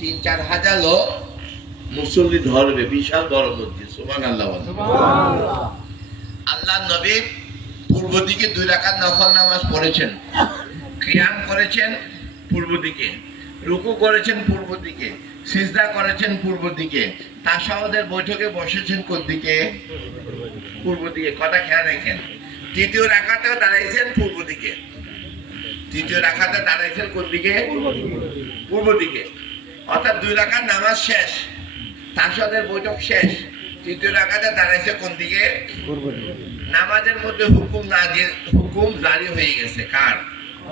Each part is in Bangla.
3-4 হাজার লোক মুসল্লি ধরবে, বিশাল বড় মসজিদ। সুবহানাল্লাহ। আল্লাহ নবী পূর্ব দিকে 2 রাকাত নফল নামাজ পড়েছেন, কিয়াম করেছেন পূর্ব দিকে, রুকু করেছেন পূর্ব দিকে, সিজদা করেছেন পূর্ব দিকে, তাশাহুদের বৈঠকে বসেছেন কোন দিকে? পূর্ব দিকে। কথা খেয়াল রাখেন। তৃতীয় রাকাতেও দাঁড়াইছেন পূর্ব দিকে। তৃতীয় রাকাতে দাঁড়াইছেন কোন দিকে? পূর্ব দিকে। অর্থাৎ 2 রাকাত নামাজ শেষ, তাশাহুদের বৈঠক শেষ, তৃতীয় রাকাতে দাঁড়াইছে কোন দিকে? পূর্ব দিকে। নামাজের মধ্যে হুকুম জারি হয়ে গেছে কার?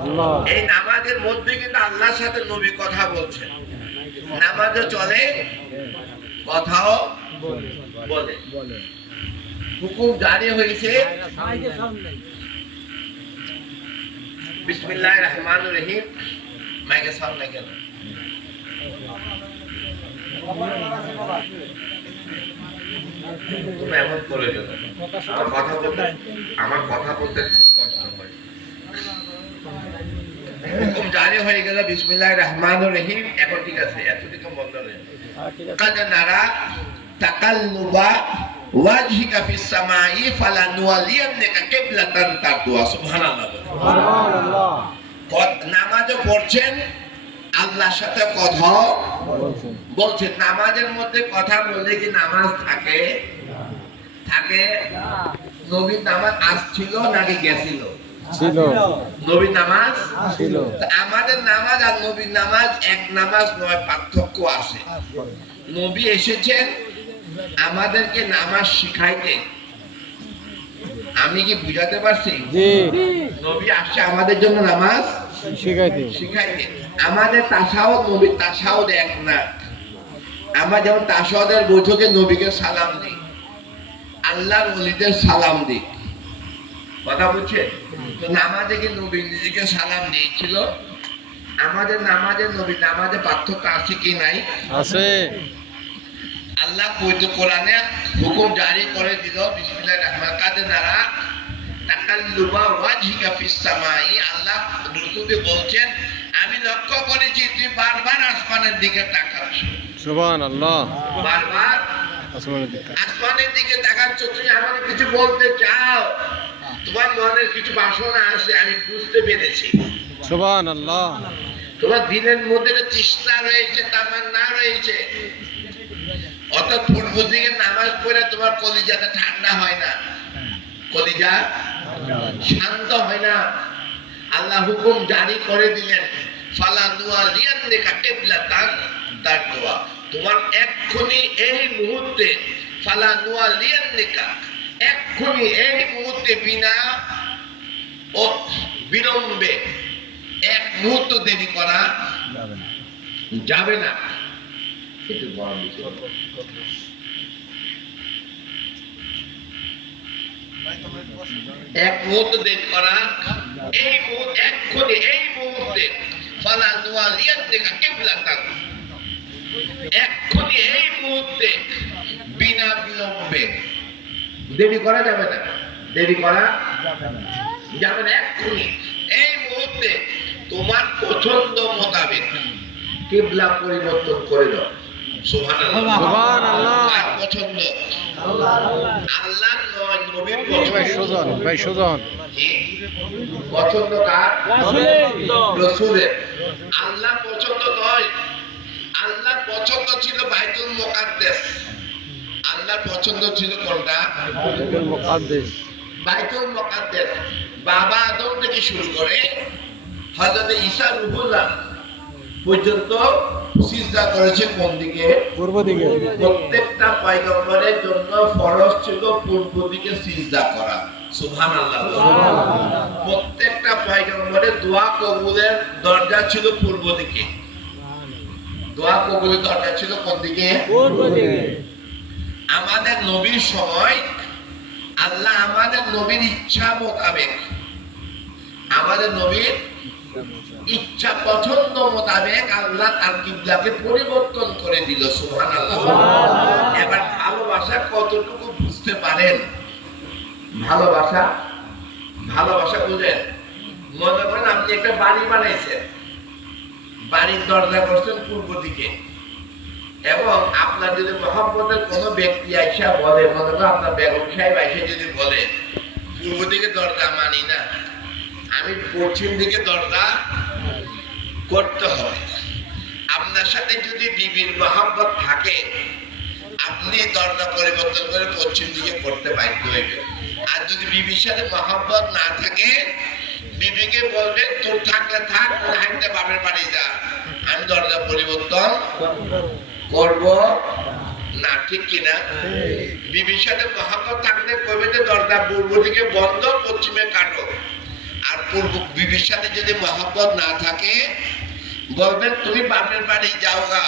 আল্লাহ। এই নামাজের মধ্যে কিন্তু আল্লাহর সাথে নবী কথা বলছেন। নামাজও চলে, কথাও বলে। হুকুম জারি হয়েছে। বিসমিল্লাহির রহমানির রহিম। মাইকে সাউন্ড নাই কেন? তুমি এমন করে দেবে, আমার কথা বলতে খুব কষ্ট হয়। হুকুম জারি হয়ে গেল। বিসমিল্লাহির রহমানির রহিম। এখন ঠিক আছে, এতটুকু বন্ধ নেই। কাদ নারা তাকাল্লুবা ওয়াজহিকা ফিস সামাই ফালানুওয়ালিয়ান্নাকা কিবলাতান তারদুয়া। সুবহানাল্লাহ। সুবহানাল্লাহ। নামাজও পড়ছেন, আল্লাহর সাথে কথা বলছেন। নামাজের মধ্যে কথা বললে কি নামাজ থাকে? থাকে। নবীর নামাজ আসছিল নাকি গেছিল? ছিল। নবীর নামাজ ছিল। আমাদের নামাজ আর নবীর নামাজ এক নামাজ নয়, পার্থক্য আছে। নবী এসেছেন আমাদেরকে নামাজ শিখাইতে। আমি কি বুঝাতে পারছি? জি। নবী আসছে আমাদের জন্য নামাজ শিখাইতে। আমাদের তাশাহুদ নবীর তাশাহুদ এক না। আমরা যেমন তাশাহুদের বৈঠকে নবীকে সালাম দিই, আল্লাহর ওলিদের সালাম দিই। কথা বুঝছে? তো নামাজে কি নবী নিজেকে সালাম দিয়েছিল? আমাদের নামাজের নবীর নামাজে পার্থক্য আছে কি নাই? আছে। আল্লাহ পবিত্র কোরআনে হুকুম জারি করে দিল। বিসমিল্লাহির রহমানির কাদ নারা তাকাল্লুবা ওয়াজহিকা ফিস সামাই। আল্লাহ রাসূলকে বলছেন, আমি লক্ষ্য করেছি তুই বারবার আসমানের দিকে তাকাচ্ছ। সুবহানাল্লাহ। বারবার আসমানের দিকে তাকাচ্ছ। তুমি আমাকে কিছু বলতে চাও, তোমার মনের কিছু বাসনা আছে, আমি বুঝতে পেরেছি। সুবহানাল্লাহ। তোমার দিনের মধ্যে তৃষ্ণা রয়েছে, তামান্না রয়েছে। অর্থাৎ পূর্ব দিকে নামাজ পড়ে তোমার কলিজাটা ঠান্ডা হয় না, কলিজা শান্ত হয় না। আল্লাহ হুকুম জারি করে দিলেন, ফালানুওয়ালিয়ান্নাকা কিবলাতান তারদুয়া। তোমার এক্ষুনি এই মুহূর্তে, ফালানুওয়ালিয়ান্নাকা, এক্ষুনি এই মুহূর্তে, বিনা ও বিলম্বে, এক মুহূর্ত দেরি করা যাবে না। এক মুহূর্ত দেরি করা, এই মুহূর্তে, এক্ষুনি এই মুহূর্তে, ফালানুওয়ালিয়ান্নাকা কিবলাতান, এক্ষুনি এই মুহূর্তে, বিনা বিলম্বে। দেরি করা যাবে না, দেরি করা যাবে না। এক্ষুনি এই মুহূর্তে তোমার পছন্দ মোতাবেক কিবলা পরিবর্তন করে দাও। সুবহানাল্লাহ। সুবহানাল্লাহ। কার পছন্দ? আল্লাহ নয়, নবীর পছন্দ। ভাই সুজন পছন্দ কার? রাসূলের। আল্লাহ পছন্দ নয়। আল্লাহর পছন্দ ছিল বাইতুল মুকাদ্দাস। আল্লাহর পছন্দ ছিল কোনটা? বাইতুল মুকাদ্দাস। বাইতুল মুকাদ্দাস। বাবা আদম থেকে শুরু করে হযরত ঈসা রূহুল্লাহ পর্যন্ত সিজদা করেছে কোন দিকে? পূর্ব দিকে। প্রত্যেকটা পয়গম্বরের জন্য ফরজ ছিল পূর্ব দিকে সিজদা করা। সুবহানাল্লাহ। সুবহানাল্লাহ। প্রত্যেকটা পয়গম্বরের দোয়া কবুলের দরজা ছিল পূর্ব দিকে। দোয়া কবুলের দরজা ছিল কোন দিকে? পূর্ব দিকে। আমাদের নবীর সময় আল্লাহ আমাদের নবীর ইচ্ছা মোতাবেক, আমাদের নবীর ইচ্ছা পছন্দ মোতাবেক আল্লাহ তার কিবলাকে পরিবর্তন করে দিল। সুবহানাল্লাহ। এবার ভালোবাসা কতটুকু বুঝতে পারেন? ভালোবাসা, ভালোবাসা বুঝেন? মনে করেন আপনি একটা বাড়ি বানাইছেন, বাড়ির দরজা করছেন পূর্ব দিকে, এবং আপনার যদি মহব্বতের কোন ব্যক্তি আইসা বলে, মনে করো আপনার বেগম সাহেব আইসা যদি বলে পূর্ব দিকে দরজা মানি না, আমি পশ্চিম দিকে দরজা করতে হয়, আপনার সাথে যদি বিবির মহব্বত থাকে আপনি দরজা পরিবর্তন করে পশ্চিম দিকে করতে বাধ্য হইবেন। আর যদি বিবির সাথে মহব্বত না থাকে, বিবিকে বলবে তোর থাকলে থাক, থাকতে বাপের বাড়ি যা, আমি দরজা পরিবর্তন করব না। ঠিক কিনা? বিবির সাথে মহব্বত থাকলে কইবে যে দরজা পূর্ব দিকে বন্ধ, পশ্চিমে কাটো। আর পূর্ব বিবির সাথে যদি মহব্বত না থাকে বলবেন তুমি বাপের বাড়ি যাও গা,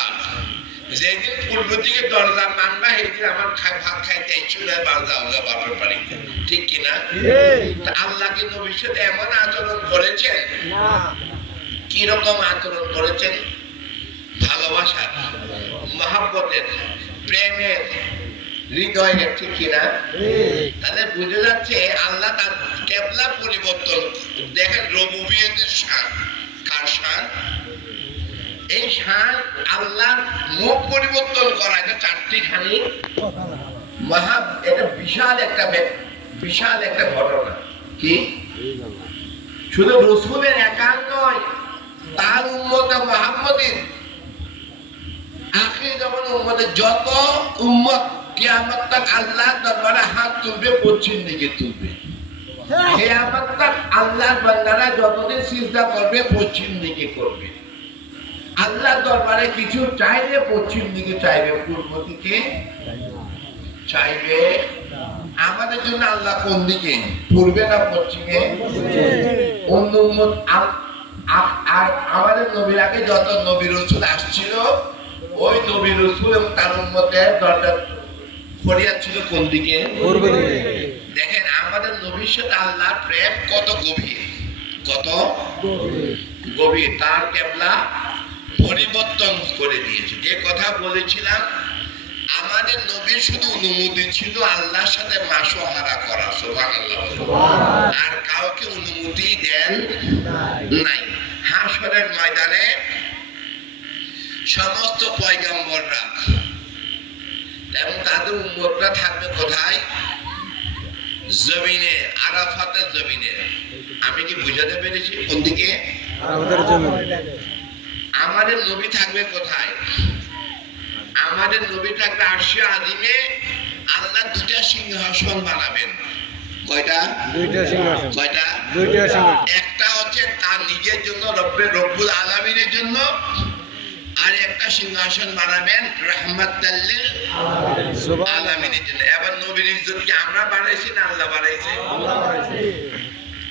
যেদিন পূর্ব দিকে দরজা মানবা সেদিন আমার ভাত খাইতে ইচ্ছু না, যাও গা বাপের বাড়িতে। ঠিক কিনা? আল্লাহ কি নবীর সাথে এমন আচরণ করেছেন? কিরকম আচরণ করেছেন? ভালোবাসার, মহব্বতের, প্রেমের, হৃদয়ের। ঠিক কিনা? তাহলে বুঝে যাচ্ছে আল্লাহ তার কেবলা পরিবর্তন। দেখেন রবুবিয়তের শান, কার শান? এই শান আল্লাহর মুখ পরিবর্তন করা, এটা চারটি খানি এটা বিশাল একটা ঘটনা। কি শুধু রসুলের একার নয়, তার উম্মত মুহাম্মদের আখির যখন উম্মতের যত উম্মত কিয়ামত তক আল্লাহর দরবারে হাত তুলবে, পশ্চিম দিকে তুলবে। কিয়ামত তক আল্লাহর বান্দারা যতদিন সিজদা করবে পশ্চিম দিকে করবে। আল্লাহর দরবারে কিছু চাইবে পশ্চিম দিকে চাইবে, পূর্ব দিকে চাইবে। আমাদের জন্য আল্লাহ কোন দিকে? পূর্বে না পশ্চিমে? অন্য উম্মত আর আমাদের নবীর আগে যত নবী রাসূল আসছিল, ওই নবী রাসূল এবং তার উম্মতের দরজা ফরিয়াদ ছিল কোন দিকে? পূর্ব দিকে। দেখেন আমাদের নবীর সাথে আল্লাহর প্রেম কত গভীর, কত গভীর। তার কিবলা পরিবর্তন করে দিয়েছে। যে কথা বলেছিলাম, আমাদের নবীর শুধু অনুমতি ছিল আল্লাহর সাথে মাসোহারা করা, সুবহানাল্লাহ, আর কাউকে অনুমতি দেন নাই। হাসরের ময়দানে সমস্ত পয়গম্বররা এবং তাদের উম্মতরা থাকবে কোথায়? জমিনে, আরাফাতের জমিনে। আমি কি বুঝাতে পেরেছি? কোন দিকে? আরাফাতের জমিনে। আমাদের নবী থাকবে কোথায়? আমাদের নবী থাকবে আরশে আজিমে। আল্লাহ দুটা সিংহাসন বানাবেন। কয়টা? দুইটা সিংহাসন। কয়টা? দুইটা সিংহাসন। একটা হচ্ছে তার নিজের জন্য, রব্বুল আলামিনের জন্য, আর একটা সিংহাসন বানাবেন রাহমাতাল লিল আলামিনের জন্য। এবার নবীর ইজ্জত কি আমরা বানাইছি না আল্লাহ বানাইছে? আল্লাহ বানাইছে।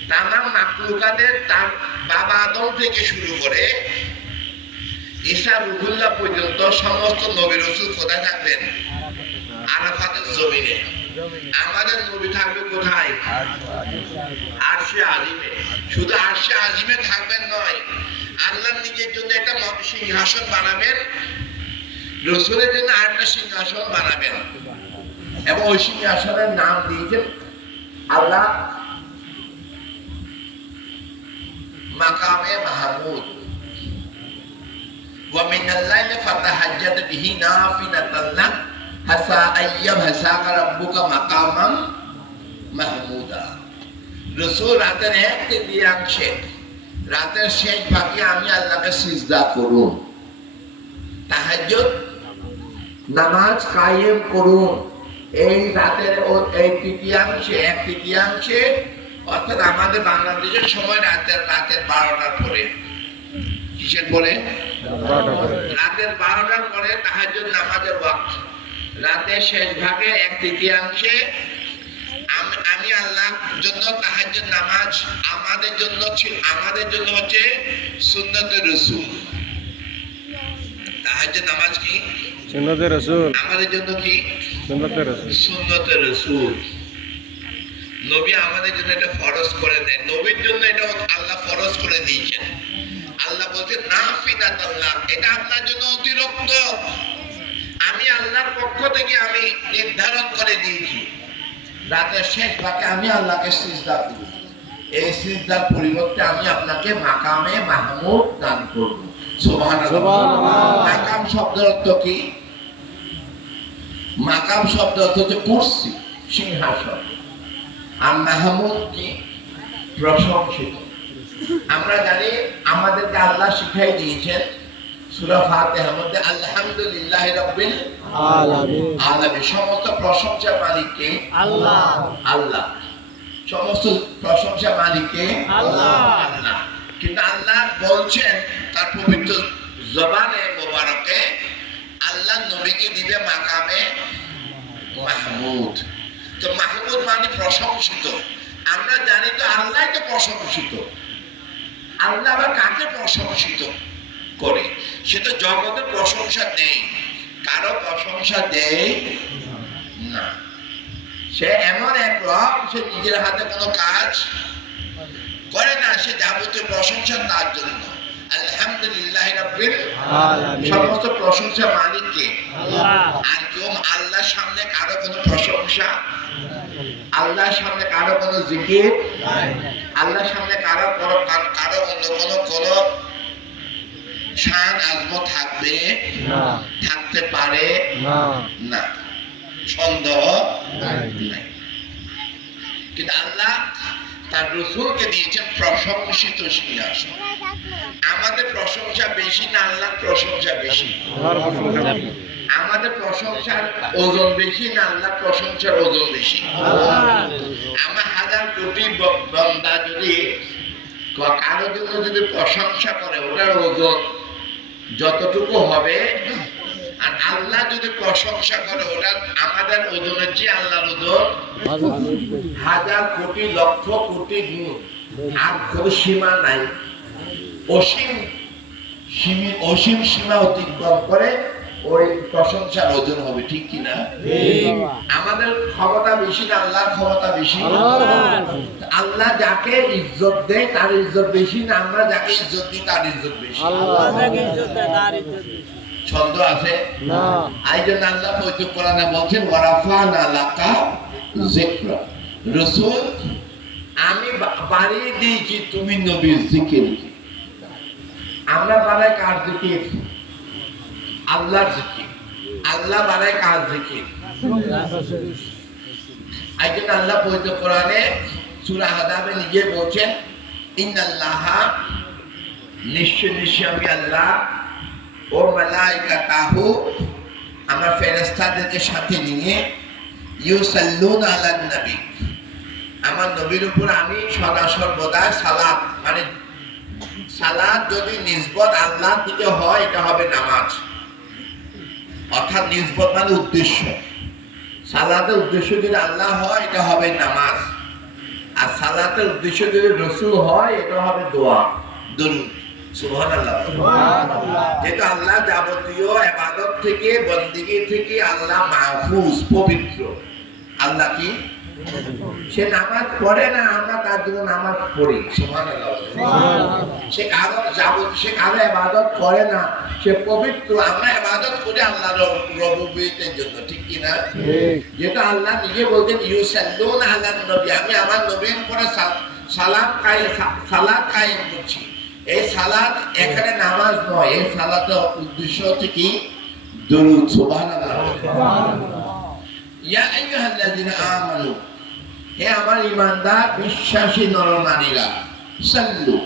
তামাম মাখলুকাতের, তার বাবা আদম থেকে শুরু করে ঈসা রুহুল্লাহ পর্যন্ত সমস্ত নবী রাসূল কোথায় থাকবেন? আরাফাতের জমিনে। আমাদের নবী থাকবে কোথায়? আরশে আজিমে। শুধু আরশে আজিমে থাকবেন নয়, আল্লাহ নিজের জন্য একটা সিংহাসন বানাবেন, রাসূলের জন্য আরেকটা সিংহাসন বানাবেন, এবং ওই সিংহাসনের নাম দিয়েছেন আল্লাহ মাকামে মাহমুদ। ومن الليل فتهجد به نافلة لك عسى أن يبعثك ربك مقاما محمودا। রাসূল রাতের এক তৃতীয়াংশে, রাতের শেষ ভাগে আমি আল্লাহকে সিজদা করুন, তাহাজ্জুদ নামাজ কায়েম করুন। এই রাতের এই তৃতীয়াংশে, এক তৃতীয়াংশে, অর্থাৎ আমাদের বাংলাদেশের সময় রাতের 12টার পরে। কিসের পরে? রাতের 12টার পরে তাহাজ্জুদ নামাজের ওয়াক্ত। রাতের শেষ ভাগে এক তৃতীয়াংশে আমি আল্লাহর জন্য তাহাজ্জুদ নামাজ, আমাদের জন্য হচ্ছে সুন্নতে রাসূল। তাহাজ্জুদ নামাজ কি? সুন্নতে রাসূল। আমাদের জন্য কি? সুন্নতে রাসূল। সুন্নতে রাসূল। নবী আমাদের জন্য এটা ফরজ করে দেন। নবীর জন্য এটা আল্লাহ ফরজ করে দিয়েছেন। আল্লাহ বলছেন নাফিলাতুল্লাহ, এটা আপনার জন্য অতিরিক্ত। আমি আল্লাহর পক্ষ থেকে আমি নির্ধারণ করে দিয়েছি, রাতের শেষ ভাগে আমি আল্লাহকে সিজদা করব। এই সিজদার পরিবর্তে আমি আপনাকে মাকামে মাহমুদ দান করব। সুবহানাল্লাহ। মাকাম শব্দের অর্থ কি? মাকাম শব্দ অর্থ হচ্ছে কুরসি, সিংহাসন। আর মাহমুদ কি? প্রশংসিত। আমরা জানি আমাদেরকে আল্লাহ শিখাই দিয়েছেন সূরা ফাতিহার মধ্যে আলহামদুলিল্লাহি রাব্বিল আলামিন। সমস্ত প্রশংসা মালিককে আল্লাহ। আল্লাহ সমস্ত প্রশংসা মালিককে আল্লাহ। আল্লাহ কিন্তু আল্লাহ বলছেন তার পবিত্র জবানে মোবারকে আল্লাহ নবীকে দিবে মাকামে মাহমুদ। তো মাহমুদ মানে প্রশংসিত। আমরা জানি তো আল্লাহ তো প্রশংসিত। আল্লাহ আবার কাকে প্রশংসিত করে? সে তো জগতের প্রশংসা নেই, কারো প্রশংসা দেয় না। সে এমন এক রব, সে নিজের হাতে কোনো কাজ করে না, সে যাবতীয় প্রশংসা তার জন্য। আলহামদুলিল্লাহি রাব্বিল আলামিন। সমস্ত প্রশংসা মালিককে আল্লাহ। আর কেউ আল্লাহর সামনে কারো কোনো প্রশংসা, আল্লাহর সামনে কারো কোনো জিকির, আল্লাহর সামনে কারো অন্য কোনো শান আজমত থাকবে না, থাকতে পারে না, সন্দেহ নাই। কিন্তু আল্লাহ তার রাসূলকে দিয়েছেন প্রশংসিত সিংহাসন। আমাদের প্রশংসা বেশি না আল্লাহর প্রশংসা বেশি? আমাদের প্রশংসার ওজন বেশি না আল্লাহর প্রশংসার ওজন বেশি? আমার 1000 কোটি বান্দা যদি কারো জন্য যদি প্রশংসা করে, ওটার ওজন যতটুকু হবে, আর আল্লাহ যদি প্রশংসা করে ওটা আমাদের ওজনের চেয়ে আল্লাহর ওজন 1000 কোটি লক্ষ কোটি গুণ। আর কোনো সীমা নাই, অসীম সীমা অতিক্রম করে ওই প্রশংসার ওজন হবে। ঠিক কিনা? আমাদের ক্ষমতা বেশি না আল্লাহর ক্ষমতা বেশি? আল্লাহ যাকে ইজ্জত দেয় তার ইজ্জত বেশি না আমরা যাকে ইজ্জত দিই তার ইজ্জত বেশি? ছন্দ আছে না। এই জন্য আল্লাহ পবিত্র কোরআনে বলছেন ওয়ারাফানা লাকা যিকরা। রাসূল আমি বাড়িয়ে দিয়েছি তুমি নবীর জিকিরকে। আমরা বাড়াই কার জিকির? আল্লাহর জিকির। আল্লাহ বাড়াই কার জিকির? এই জন্য আল্লাহ পবিত্র কোরআনে সূরা হাদাবে নিজে বলছেন ইন্নাল্লাহা, নিশ্চয় আমি আল্লাহ, ও মালাইকাতাহু, আমরা ফেরেশতাদেরকে সাথে নিয়ে, ইউসাল্লুনা আলান নবী, আমার নবীর উপর আমি সদা সর্বদা সালাত, মানে সালাত যদি নিসবত আল্লাহর দিকে হয় এটা হবে নামাজ। অর্থাৎ নিসবত মানে উদ্দেশ্য, সালাতের উদ্দেশ্য যদি আল্লাহ হয় এটা হবে নামাজ। আর সালাতের উদ্দেশ্য যদি রাসূল হয় এটা হবে দোয়া, দুরূদ। সুবহানাল্লাহ। যেটা আল্লাহ যাবতীয় ইবাদত থেকে, বন্দেগী থেকে আল্লাহ মাহফুজ, পবিত্র। আল্লাহ কি? সে নামাজ পড়ে না, আমরা তার জন্য নামাজ পড়ি। সুবহানাল্লাহ। সে কারো ইবাদত করে না, সে পবিত্র, আমরা ইবাদত করি আল্লাহর রুবুবিয়তের জন্য। ঠিক কি না? যেটা আল্লাহ নিজে বলতেন ইউসাল্লুনা আলান নবী, আমি আমার নবীর উপরে সালাত কায়েম করছি। এই সালাত এখানে নামাজ নয়, এই সালাতের উদ্দেশ্য হচ্ছে কি? দুরূদ। সুবহানাল্লাহ। ইয়া আইয়ুহাল্লাযিনা আমানু, হে আমার ঈমানদার বিশ্বাসী নরনারীরা, সাল্লু।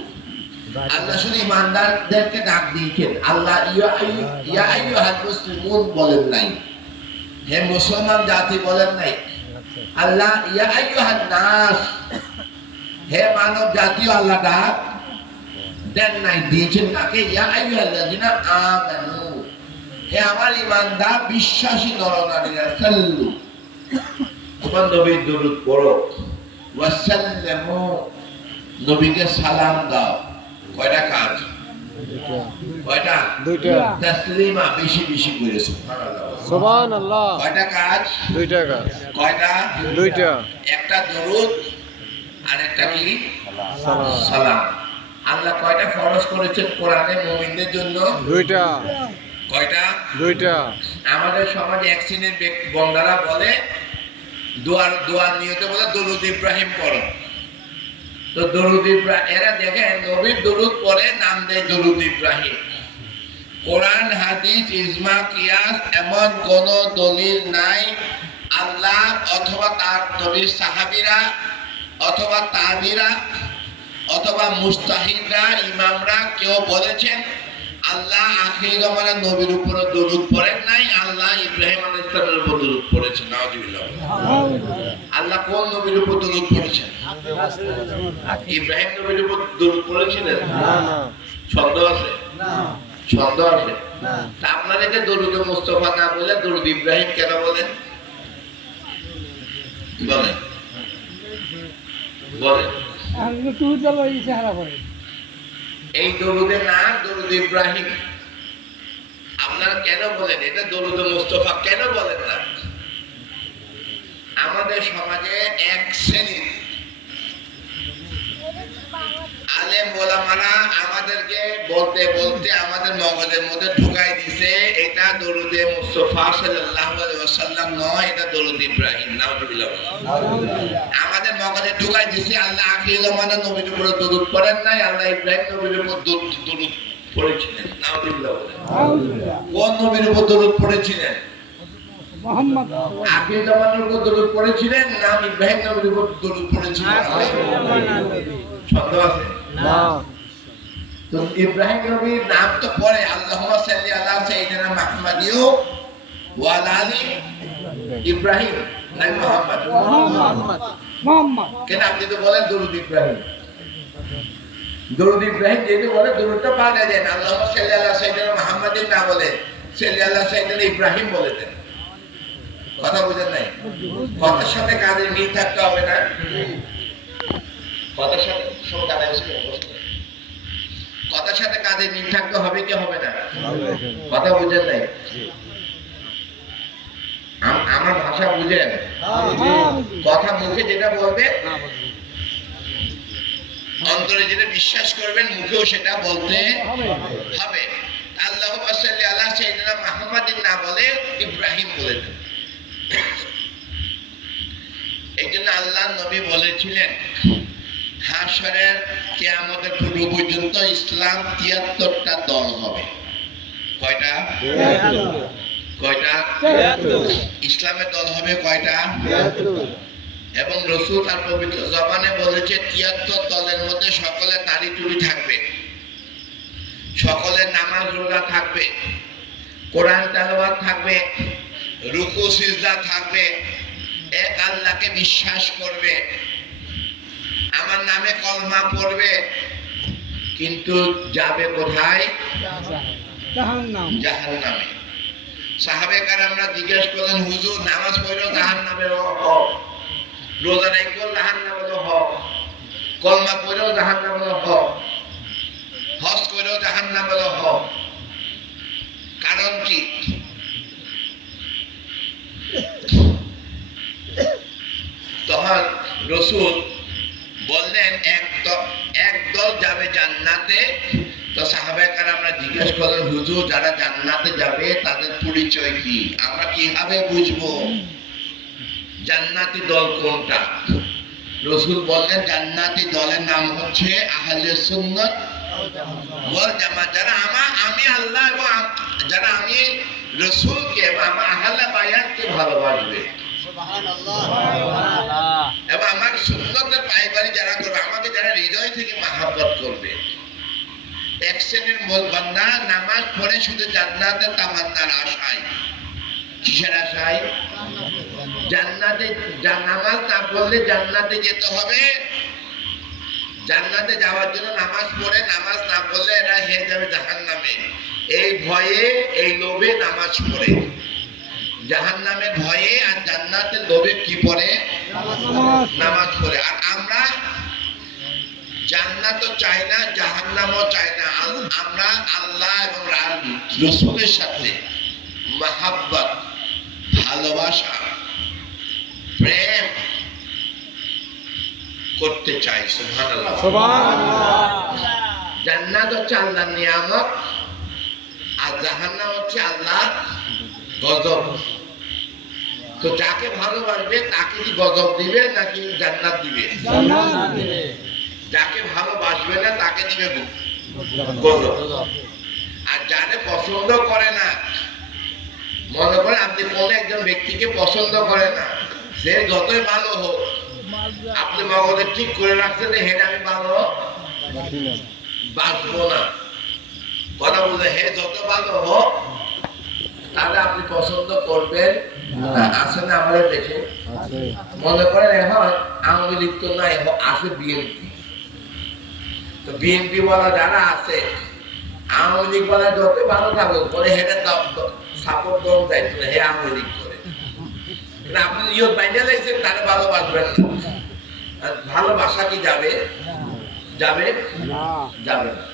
আল্লাহ শুধু ঈমানদারদেরকে ডাক দিয়েছেন, আল্লাহ ইয়া আইয়ুহাল মুসলিমুন বলেন নাই, হে মুসলমান জাতি বলেন নাই। আল্লাহ ইয়া আইয়ুহান নাস, হে মানব জাতীয় আল্লাহ ডাক দেন নাই, দিয়েছেন তাকে ইয়া আইয়ুহাল্লাযিনা আমানু, হে আমার ঈমানদার বিশ্বাসী নরনারীরা, সাল্লু, তোমার নবীর দুরূদ পড়ো, ওয়াসাল্লামু, নবীকে সালাম দাও। কয়টা কাজ? কয়টা? দুইটা। তাসলিমা, বেশি বেশি করে। সুবহানাল্লাহ। কয়টা কাজ? দুইটা কাজ। কয়টা? দুইটা। একটা দুরূদ আর একটা কি? সালাম। আল্লাহ কয়টা ফরজ করেছেন কোরআনে মুমিনদের জন্য? দুইটা। কয়টা? দুইটা। আমাদের সমাজে এক শ্রেণীর বন্দারা বলে দোয়ার নিয়তে বলে দরুদ ইব্রাহিম পড়ো। তো দরুদ ইব্রাহিম, এরা দেখে নবীর দরুদ পড়ে, নাম দেয় দরুদ ইব্রাহিম। কোরআন হাদিস ইজমা কিয়াস এমন কোন দলিল নাই আল্লাহ অথবা তার নবীর সাহাবীরা অথবা তাবিরা অথবা মুস্তাহিদরা ইমামরা কেউ বলেছেন আল্লাহ আখির জামানার নবীর উপর দরুদ পড়েন নাই, আল্লাহ ইব্রাহিম আলাইহিস সালামের উপর দরুদ পড়েছেন। নাউজুবিল্লাহ। আল্লাহ কোন নবীর উপর দরুদ পড়েছেন? ইব্রাহিম নবীর উপর দরুদ পড়েছিলেন? না না। সন্দেহ আছে? না। সন্দেহ আছে? না। তা আপনারা যে দরুদ মুস্তাফা না বলে দরুদ ইব্রাহিম কেন বলেন? বলেন বলেন। এই দরুদের নাম দরুদ ইব্রাহিম। আপনারা কেন বলেন এটা দরুদ মুস্তাফা কেন বলেন না? আমাদের সমাজে এক শ্রেণীর আলেম ওলামারা আমাদেরকে বলতে বলতে আমাদের মগজের মধ্যে ঢুকাই দিছে এটা দরুদে মুস্তাফা সাল্লাল্লাহু আলাইহি ওয়াসাল্লাম নয়, এটা দরুদ ইব্রাহিম। নাউজুবিল্লাহ। আমাদের মগজে ঢুকাই দিছে আল্লাহ আখির জামানার নবীর উপর দরুদ পড়েন নাই, আল্লাহ ইব্রাহিম নবীর উপর দরুদ পড়েছিলেন। নাউজুবিল্লাহ। কোন নবীর উপর দরুদ পড়েছিলেন? মুহাম্মদ। আখির জামানার উপর দরুদ পড়েছিলেন না ইব্রাহিম নবীর উপর দরুদ পড়েছিলেন? সন্দেহ আছে? না। তো ইব্রাহিম নবীর নাম তো পড়ে আল্লাহুম্মা সাল্লি আলা সাইয়্যিদিনা মুহাম্মাদিও ওয়া আলা আলি ইব্রাহিম, না মুহাম্মদ? মুহাম্মদ। কেন আপনি তো বলেন দরুদ ইব্রাহিম। দরুদ ইব্রাহিম যেটা বলে দরুদটা পাল্টে দেন, আল্লাহুম্মা সাল্লি আলা সাইয়্যিদিনা মুহাম্মাদিন না বলে সাল্লি আলা সাইয়্যিদিনা ইব্রাহিম বলে দেন। কথা বুঝেন নাই? কথার সাথে কাজের মিল থাকতে হবে না? কথার সাথে কথার সাথে কাজের মিল থাকতে হবে কি হবে না? কথা বুঝেন নাই? আমার ভাষা বুঝেন? কথা মুখে যেটা বলবে অন্তরে যেটা বিশ্বাস করবেন মুখেও সেটা বলতে হবে। আল্লাহুম্মা সাল্লি আলা সাইয়্যিদিনা মুহাম্মাদিন না বলে ইব্রাহিম বলে দেন। এই জন্য আল্লাহ নবী বলেছিলেন হাশরের কিয়ামতের পূর্ব পর্যন্ত ইসলাম ৭৩টা দল হবে। কয়টা? কয়টা? ইসলামের দল হবে কয়টা? এবং রাসূল তার পবিত্র জবানে বলেছে ৭৩ দলের মধ্যে সকলে দাড়ি টুপি থাকবে, সকলের নামাজ রোজা থাকবে, কোরআন তেলাওয়াত থাকবে, রুকু সিজদা থাকবে, এক আল্লাহকে বিশ্বাস করবে, আমার নামে কলমা পড়বে, কিন্তু যাবে কোথায়? জাহান্নামে। সাহাবে কেরামরা জিজ্ঞেস করলেন হুজুর নামাজ পড়লেও জাহান্নামে হক, রোজা রাখলেও জাহান্নামে হক, কলমা পড়লেও জাহান্নামে হক, হজ করেও জাহান্নামে হক, কারণ কি? তখন রাসূল বললেন এক দল যাবে জান্নাতে। তো সাহাবায়ে কেরামরা জিজ্ঞেস করলেন হুজুর যারা জান্নাতে যাবে তাদের পরিচয় কি, আমরা কিভাবে বুঝবো জান্নাতি দল কোনটা? রাসূল বললেন জান্নাতি দলের নাম হচ্ছে আহলে সুন্নাত ওয়াল জামাত, যারা আমি আল্লাহ এবং যারা আমি রাসূলকে এবং আহলে বায়াতকে ভালোবাসবে এবং আমার সুন্নতের পায়বারি যারা করবে, আমাকে যারা হৃদয় থেকে মহব্বত করবে। এক শ্রেণীর বান্দা নামাজ পড়ে শুধু জান্নাতের তামান্নার আশায়। কিসের আশায়? জান্নাতে। নামাজ না পড়লে জান্নাতে যেতে হবে, জান্নাতে যাওয়ার জন্য নামাজ পড়ে, নামাজ না পড়লে এরা হয়ে যাবে জাহান্নামে। এই ভয়ে এই লোভে নামাজ পড়ে, জাহান্নামের ভয়ে আর জান্নাতের লোভে কি পড়ে? নামাজ পড়ে। আর আমরা জান্নাতও চাই না জাহান্নামও চাই না, আমরা আল্লাহ এবং রাসূলের সাথে মহব্বত, ভালোবাসা, প্রেম করতে চাই। সুবহানাল্লাহ। জান্নাত হচ্ছে আল্লাহর নিয়ামত আর জাহান্নাম হচ্ছে আল্লাহর গজব। তো যাকে ভালোবাসবে তাকে কি গজব দিবে নাকি জান্নাত দিবে? যাকে ভালোবাসবে না তাকে দিবে গজব। আর যারে পছন্দ করে না, মনে করে আপনি কোন একজন ব্যক্তিকে পছন্দ করে না, সে যতই ভালো হোক, আপনি মগজে ঠিক করে রাখছেন যে হেড আমি ভালো বাঁচবো না, কথা বুঝে হে যত ভালো হোক তাহলে আপনি পছন্দ করবেন না। আছে না আমাদের দেশে? মনে করেন এখন আওয়ামী লীগ তো নাই, আছে বিএনপি। তো বিএনপি বলা যারা আছে, আওয়ামী লীগ বলা যত ভালো থাকুক, বলে হেডে সাপোর্ট দল যাইতো না, হে আওয়ামী লীগ করে। কিন্তু আপনি ইয়ত বাইরে লাগছেন, তাহলে ভালোবাসবেন না। ভালোবাসা কি যাবে? যাবে যাবে না।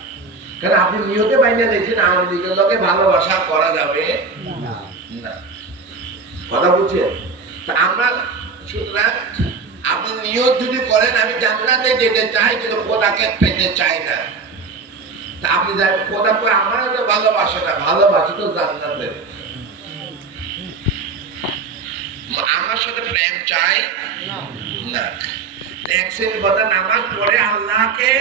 কারণ আপনি নিয়তে বাইরে দেখছেন আওয়ামী লীগের লোকে ভালোবাসা করা যাবে না। কথা বুঝছেন? আমরা সুতরাং আপনি নিয়ত যদি করেন আমি জান্নাতে যেতে চাই, কিন্তু খোদাকে পেতে চাই না, তা আপনি যাবেন খোদা করে আমার তো ভালোবাসে না, ভালোবাসি তো জান্নাতে। আমার সাথে প্রেম চাই না। এক শ্রেণীর কথা নামাজ পড়ে আল্লাহকে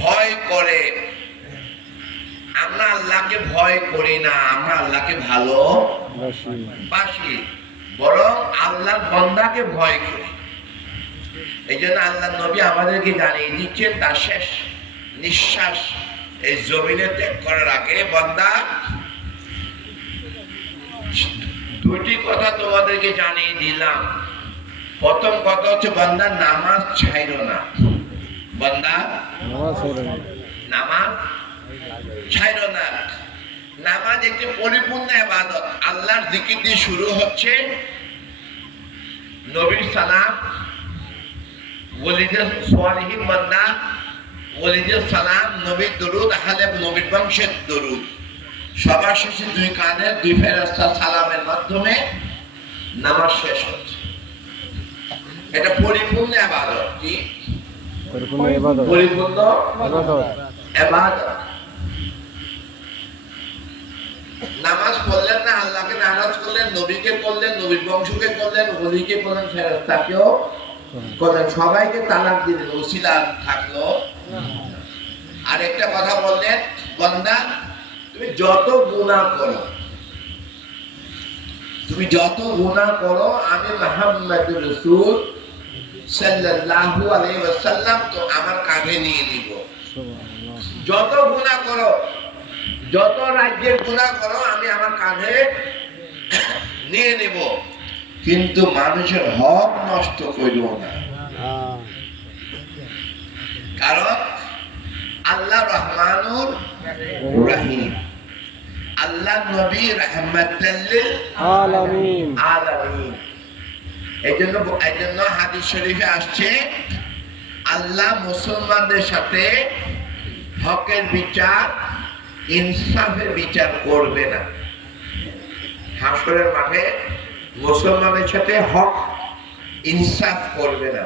ভয় করে, আমরা আল্লাহকে ভয় করি না, আমরা আল্লাহকে ভালোবাসি, বরং আল্লাহর বান্দাকে ভয় করি। এই জন্য আল্লাহ নবী আমাদেরকে জানিয়ে দিচ্ছেন তার শেষ নিঃশ্বাস এই জমিনে ত্যাগ করার আগে, বান্দা দুটি কথা তোমাদেরকে জানিয়ে দিলাম। প্রথম কথা হচ্ছে বান্দা নামাজ ছাইরো না, বান্দা নামাজ ছাইরো না। নামাজ একটি পরিপূর্ণ ইবাদত। আল্লাহর জিকির দিয়ে শুরু হচ্ছে, নবীর সালাম, ওলিদের সালিহিন বান্দা, ওলিদের সালাম, নবীর দরুদ, আহলে নবীর বংশের দরুদ, সবার শেষে দুই কানের দুই ফেরেশতার সালামের মাধ্যমে নামাজ শেষ হচ্ছে। এটা পরিপূর্ণ ইবাদত। কি পরিপূর্ণ ইবাদত? নামাজ পড়লেন না, আল্লাহকে নারাজ করলেন, নবীকে করলেন, নবীর বংশকে করলেন, ওলিকে করলেন, ফেরেশতাকেও করলেন, সবাইকে তালাক দিলেন, ওসিলা থাকলো। আর একটা কথা বললেন, বান্দা তুমি যত গুনাহ করো, তুমি যত গুনাহ করো, আমি মুহাম্মদুর রাসূল সাল্লাল্লাহু আলাইহি ওয়াসাল্লাম তো আমার কাঁধে নিয়ে নিব। যত গুনাহ করো, যত রাজ্যের গুনাহ করো, আমি আমার কাঁধে নিয়ে নিব, কিন্তু মানুষের হক নষ্ট করিও না। কারণ আল্লাহ রহমানুর রহিম, আল্লাহ নবী রাহমাতাল লিল আলামিন। এইজন্য হাদিস শরীফে আসছে, আল্লাহ মুসলমানদের সাথে হকের বিচার, ইনসাফের বিচার করবে না। হাসরের মাঠে মুসলমানের সাথে হক ইনসাফ করবে না।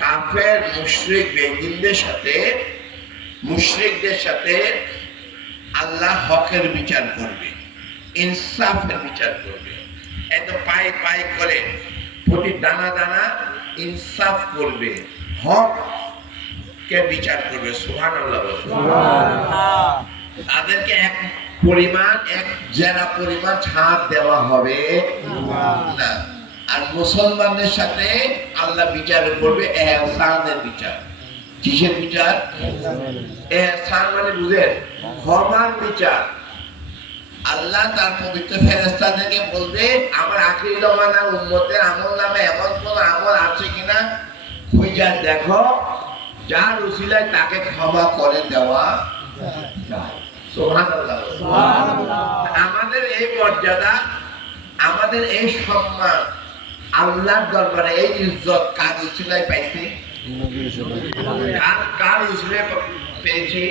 কাফের মুশরিক বেঈমানদের সাথে, মুশরিকদের সাথে আল্লাহ হকের বিচার করবে, ইনসাফের বিচার করবে। এত পাই পাই করে প্রতি দানা দানা ইনসাফ করবে, হক কে বিচার করবে। সুবহানাল্লাহ। তাদেরকে এক পরিমাণ, এক জেলা পরিমাণ ছাড় দেওয়া হবে না। আর মুসলমানদের সাথে আল্লাহ বিচার করবে ইহসানের বিচার। কিসের বিচার? ইহসান মানে বুঝেন, ক্ষমার বিচার। আল্লাহ তার পবিত্র ফেরেশতাদেরকে বলবে, আমার আখির জামানার উম্মতের আমল নামে এমন কোন আমল আছে কিনা খুঁজে দেখো, যার উসিলায় তাকে ক্ষমা করে দেওয়া যায়। সুবহানাল্লাহ। আমাদের এই মর্যাদা, আমাদের এই সম্মান, আল্লাহর দরবারে এই ইজ্জত কার উসিলায় পাইছি? কার উসিলায় পেয়েছি?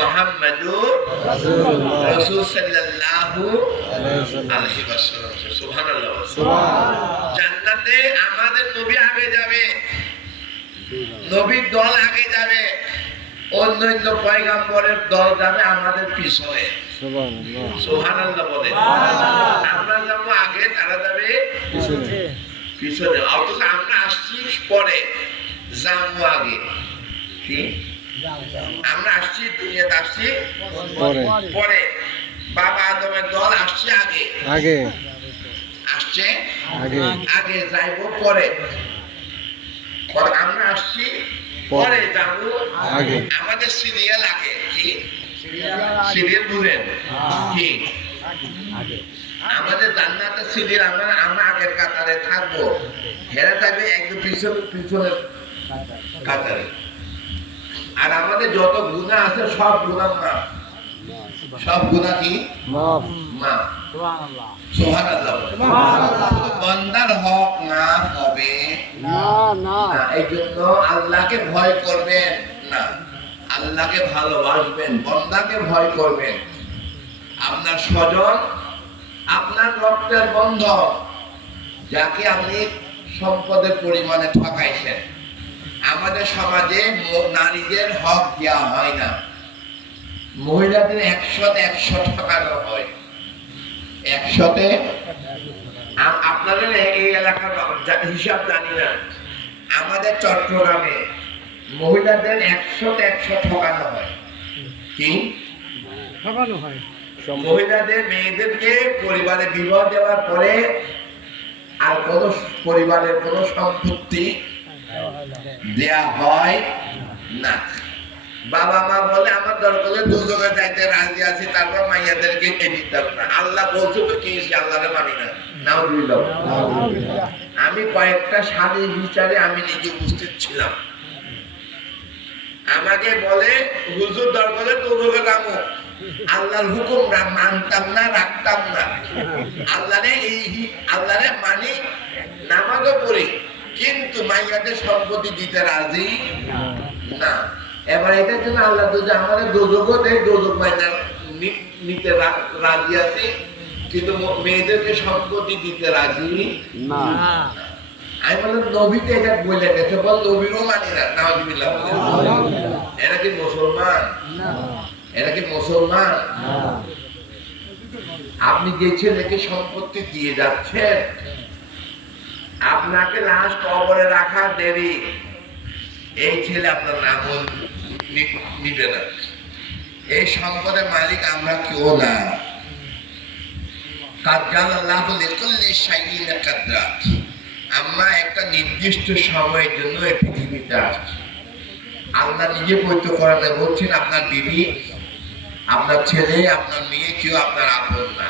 মুহাম্মাদুর রাসূল সাল্লাল্লাহু আলাইহি ওয়াসাল্লাম। সুবহানাল্লাহ। জান্নাতে আমাদের নবী আগে যাবে, নবীর দল আগে যাবে, অন্যান্য পয়গম্বরের দল যাবে আমাদের পিছনে। সুবহানাল্লাহ বলে। আমরা যাবো আগে, তারা যাবে পিছনে। অথচ আমরা আসছি পরে, যাবো আগে। কি আমরা আসছি দুনিয়াতে আসছি পরে। বাবা আদমের দল আসছে আগে আসছে আগে যাইব পরে। আমরা আসছি পরে যাবো আগে। আমাদের সিরিয়াল আগে। কি সিরিয়াল বুঝেন? কি আমাদের জান্নাতের সিরিয়াল? আমরা আগের কাতারে থাকবো, হেরা থাকবে একদম পিছনের কাতারে। আর আমাদের যত গুনাহ আছে সব গুনাহ মাফ। সব গুনাহ কি মাফ? সুবহানাল্লাহ সুবহানাল্লাহ। বান্দার হক না হবে না। এই জন্য আল্লাহকে ভয় করবেন না, আল্লাহকে ভালোবাসবেন, বান্দাকে ভয় করবেন। আপনার স্বজন, আপনার রক্তের বন্ধন, যাকে আপনি সম্পদের পরিমাণে ঠকাইছেন। আমাদের সমাজে নারীদের হক দেওয়া হয় না, মহিলাদের 100 ঠকানো হয়। 100-তে আপনাদের এই এলাকার হিসাব জানি না, আমাদের চট্টগ্রামে মহিলাদের 100 ঠকানো হয়। কি ঠকানো হয়? মহিলাদের মেয়েদেরকে পরিবারে বিবাহ দেওয়ার পরে আর কোন পরিবারের কোন সম্পত্তি দেয়া হয় না। বাবা মা বলে আমার দরকারে দুজনে যাইতে রাজি আছি, তারপর মাইয়াদেরকে দিতাম না। আল্লাহ বলছে তো কি, আল্লাহরে মানি না। নাউজুবিল্লাহ। আমি কয়েকটা স্বামীর বিচারে আমি নিজে উপস্থিত ছিলাম। আমাকে বলে হুজুর দরকারে দুজনে যাবো, আল্লাহর হুকুম মানতাম না, রাখতাম না। আল্লাহরে মানি, নামাজও পড়ি, কিন্তু মাইয়াদের সম্পত্তি দিতে রাজি না। এবার এটার জন্য আল্লাহ যদি আমাদের দোজখও দেয়, দোজখ মাইনা নিতে রাজি আছে, কিন্তু মেয়েদেরকে সম্পত্তি দিতে রাজি না। আমি বললাম নবীতে এটা বলে গেছে, বল নবীরও মানি না। নাউজুবিল্লাহ। এরা কি মুসলমান? এরা কি মুসলমান? আপনি যে ছেলেকে সম্পত্তি দিয়ে যাচ্ছেন, আপনাকে লাশ কবরে রাখার দেরি, এই ছেলে আপনার নাম নিবে না। এই সম্পদের মালিক আমরা কেউ না। আমরা একটা নির্দিষ্ট সময়ের জন্য এই পৃথিবীতে আসছি। আল্লাহ নিজে পবিত্র কোরআনে বলছেন, আপনার বিবি, আপনার ছেলে, আপনার মেয়ে কেউ আপনার আপন না,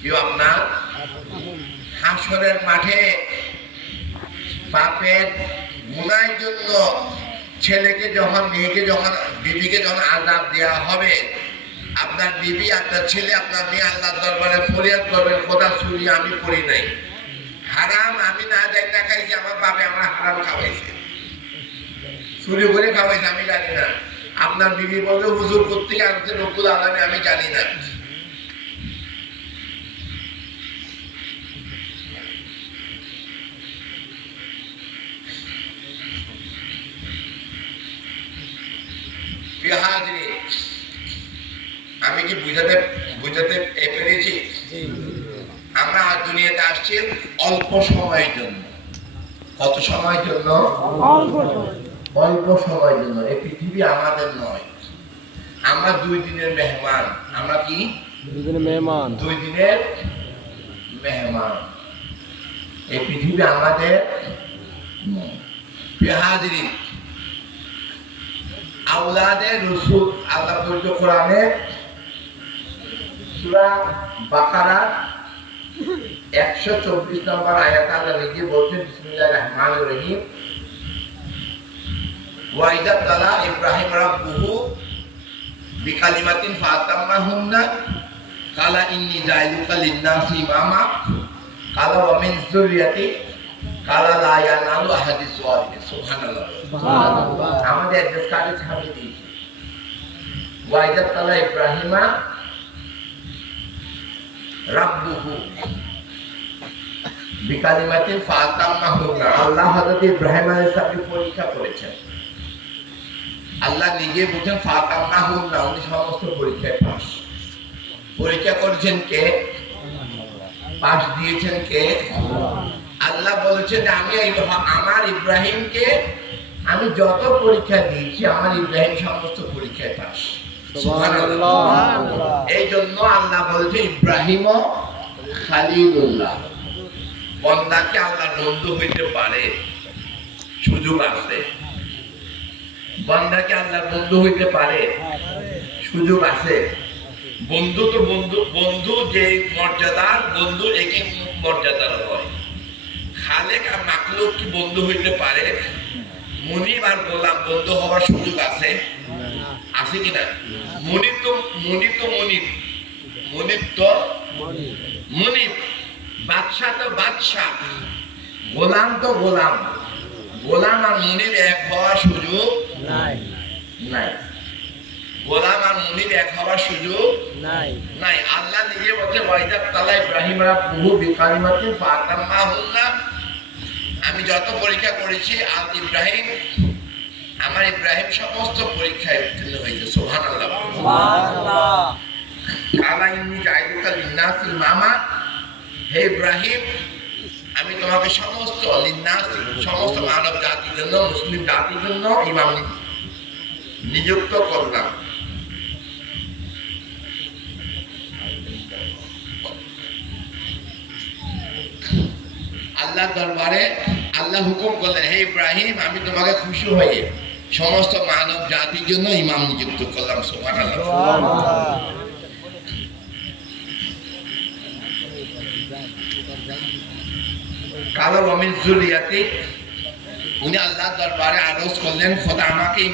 কেউ আপনার। হাসরের মাঠে পাপের গুনাহের জন্য ছেলেকে যখন, মেয়েকে যখন, বিবিকে যখন আযাব দেওয়া হবে, আপনার বিবি, আপনার ছেলে, আপনার মেয়ে আল্লাহর দরবারে ফরিয়াদ করবেন, খোদা চুরি আমি করি নাই, হারাম আমি না যাই না খাইছি, আমার বাবা আমার হারাম খাওয়াইছে, চুরি করে খাওয়াইছে, আমি জানি না। আপনার বিবি বলবে হুজুর কোত্থেকে আনছে রব্বুল আলামিন, আমি জানি না। আমি কি বুঝাতে পেরেছি? আমরা দুনিয়াতে আসছি অল্প সময়ের জন্য। কত সময়ের জন্য? অল্প সময়ের জন্য। এই পৃথিবী আমাদের নয়, আমরা 2 দিনের মেহমান। আমরা কি 2 দিনের মেহমান? 2 দিনের মেহমান। এই পৃথিবী আমাদের বিহাদিরি আওলাদে রাসূল। আল্লাহ পবিত্র কোরআনে সূরা বাকারা 124 নম্বর আয়াতে আল্লাহ নিজে বলছেন, বিসমিল্লাহির রহমানির রহিম, ওয়া ইযা তালা ইব্রাহিম রাব্বুহু বিকালিমাতিন ফাতাম্মাহুন্না কালা ইন্নী জাইলুকা লিন-নাসি ইমামা কালা ওয়া মিন যুররিয়াতি কালা লা ইয়ানালু আহাদিস যালিমিন। সুবহানাল্লাহ। আমাদের অ্যাড্রেস কার্ডে ছাপিয়ে দিয়েছি, ওয়া ইযা তালা ইব্রাহিমা রাব্বুহু বিকালিমাতিন ফাতাম্মাহুন্না। আল্লাহ হযরত ইব্রাহিম আলাইহিস সালামকে পরীক্ষা করেছেন। আল্লাহ নিজে বলেন ফাতাম্মাহুন্না, উনি সমস্ত পরীক্ষায় পাস। পরীক্ষা করেছেন কে? পাস দিয়েছেন কে? আল্লাহ বলেছেন যে আমি আমার ইব্রাহিমকে আমি যত পরীক্ষা দিয়েছি আমার ইব্রাহিম সমস্ত পরীক্ষায় পাস। এই জন্য আল্লাহ বলছে ইব্রাহিম খালিলুল্লাহ, বন্দাকে আল্লাহর বন্ধু হইতে পারে, সুযোগ আছে। বন্দাকে আল্লাহর বন্ধু হইতে পারে, সুযোগ আছে। বন্ধু তো বন্ধু, বন্ধু যে মর্যাদার, বন্ধু একই মর্যাদার হয়। খালেক আর মাকলুক কি বন্ধু হইতে পারে? মুনিব আর গোলাম বন্ধু হওয়ার সুযোগ আছে? আছে কিনা? মুনিব তো মুনিব তো মুনিব, মুনিব তো মুনিব, বাদশাহ তো বাদশাহ, গোলাম তো গোলাম। গোলাম আর মুনিব এক হওয়ার সুযোগ নাই। গোলাম আর মুনিব এক হওয়ার সুযোগ নাই। আল্লাহ নিজে বলছে ওয়াইদা তাআলা ইব্রাহিম রাব্বুহু বিকালিমাতিন ফাতাম্মাহুন্না, আমি যত পরীক্ষা করেছি আর ইব্রাহিম, আমার ইব্রাহিম সমস্ত পরীক্ষায় উত্তীর্ণ হয়েছে। সুবহানাল্লাহ, সুবহানাল্লাহ। কালা ইন্নী জাইলুকা লিন্নাসি ইমামা, হে ইব্রাহিম আমি তোমাকে সমস্ত লিন্নাস, সমস্ত মানব জাতির জন্য, মুসলিম জাতির জন্য ইমাম নিযুক্ত করলাম। আল্লাহ দরবারে আল্লাহ হুকুম করলেন, হে ইব্রাহিম আমি তোমাকে খুশি হয়ে সমস্ত মানব জাতির জন্য ইমাম নিযুক্ত করলাম। সুবহানাল্লাহ, সুবহানাল্লাহ। কালো রমিন জুরিয়াতি, উনি আল্লাহ দরবারে আরজ করলেন খোদা আমাকে